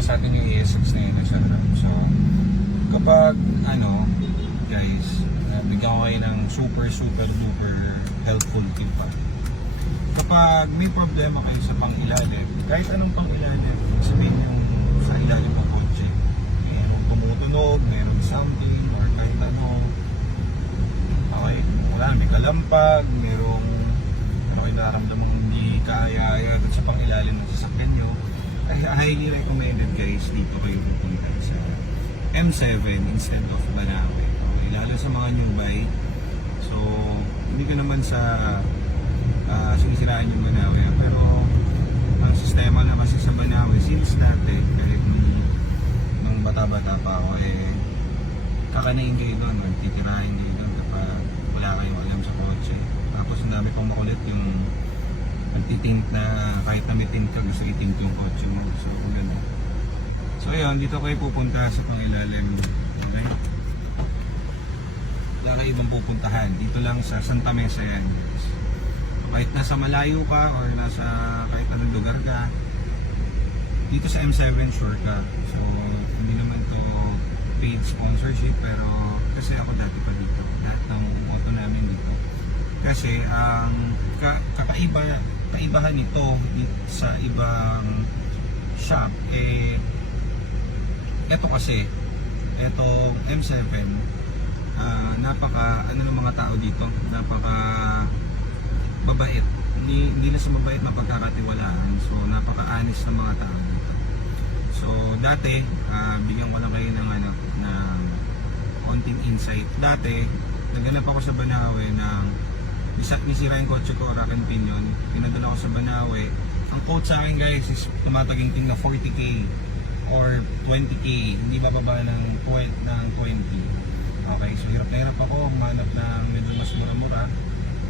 dalawa sa atin yung ASX na yun na siya. So, kapag, guys, bigyan ko kayo ng super duper helpful tip pa. Kapag may problema kayo sa pangilalim, kahit anong pangilalim, sabihin yung sa ilalim ng kotse, merong tumutunog, merong something, or kahit ano, okay, wala, may kalampag, merong kayo nararamdamang hindi kaya sa pangilalim ng sasakyan nyo, ay highly recommended guys, dito kayo pupunta sa M7 instead of Banawe. Okay, lalo sa mga new buy. So, hindi ko naman sa sinisiraan yung Banawe, pero ang sistema na kasi sa Banawe since dati, kahit nung bata-bata pa ako, kakanayin kayo doon, magtitirahin kayo doon kapag wala kayong alam sa kotse. Tapos ang dami pang makulit yung magtitint na kahit na may tint ka, gusto itint yung kotse mo. So, gano'n. So, ayun, dito kayo pupunta sa pangilalim. Okay? Wala kayo ibang pupuntahan. Dito lang sa Santa Mesa yan. Kahit nasa malayo ka or nasa kahit anong lugar ka, dito sa M7 sure ka. So hindi naman to paid sponsorship, pero kasi ako dati pa dito, lahat ng auto namin dito. Kasi ang kaibahan nito sa ibang shop, eto kasi, eto M7, napaka ng mga tao dito, napaka mabait, hindi na sa mabait na pagkakatiwalaan. So napaka-honest ng mga tao dito. So dati, bigyan ko lang kayo ng konting insight. Dati naghanap ako sa Banawe ng nisira yung kotse ko, rack and pinion. Pinadala ko sa Banawe. Ang quote sa akin guys is tumataginting na 40k or 20k, hindi bababa ng 20. Okay, so hirap na hirap ako humanap ng medyo mas mura-mura.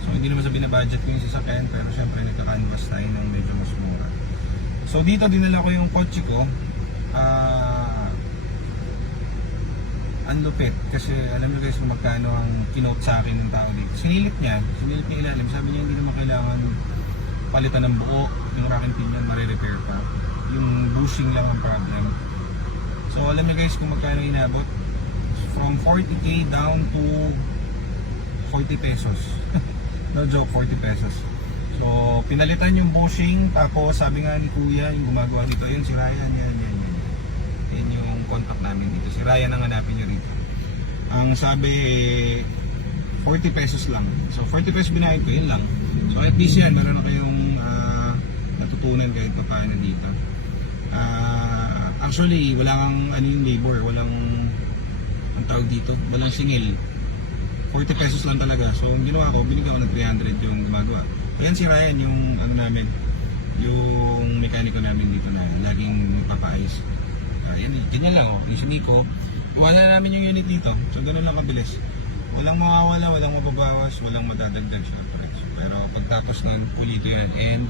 So hindi naman sa binabudget ko yung sasakyan, pero syempre nagka-canvas tayo ng medyo mas mura. So dito dinala ko yung kotse ko. Ang lupit kasi alam niyo guys kung magkano ang kinote sa akin ng tao dito. Sinilip niya ilalim, sabi niya hindi naman kailangan palitan ng buo, yung rack and pinion mare-repair pa, yung bushing lang ang problem. So alam niyo guys kung magkano inabot, from 40k down to 40 pesos. No joke, 40 pesos. So pinalitan yung bushing, tapos sabi nga ni kuya yung gumagawa dito, yun si Ryan, yan yung contact namin dito, si Ryan ang hanapin nyo rito. Ang sabi 40 pesos lang. So 40 pesos binayad ko, yun lang. So at least yan, meron na kayong natutunan kahit pa paano dito. Actually wala kang yung labor, walang ang tawag dito, walang singil. 40 pesos lang talaga. So ang ginawa ko, binigyan ko ng 300 yung gumagawa. Ayan si Ryan, yung yung mekaniko namin dito na laging magpapaayos. Yan, ganyan lang si Nico. Iwala na namin yung unit dito. So ganoon lang kabilis. Walang mawawala, walang mababawas, walang madadagdag syempre. Pero pagtapos ng pulito yan, and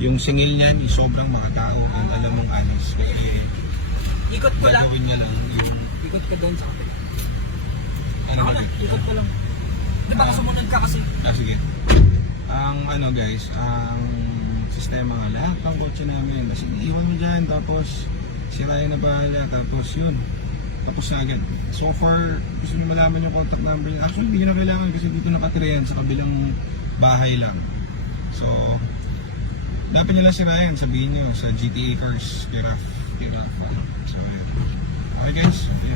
yung singil niyan is sobrang makatao kung alam mong honest. Kasi ikot ko lang. Niya lang yung Ikot ka doon sa kapila. ano ba? Ikot ko lang. Di ba sumunod ka kasi? Sige. Ang guys, ang sistema nga lahat ng kotse namin, kasi iiwan mo dyan, tapos sirayan na bahala, tapos yun, tapos na agad. So far, gusto nyo malaman yung contact number niya. Actually, hindi nyo na kailangan kasi dito nakatira yan sa kabilang bahay lang. So dapat nyo lang si Ryan, sabihin nyo sa GTA Cars, Kira. So, okay guys, okay.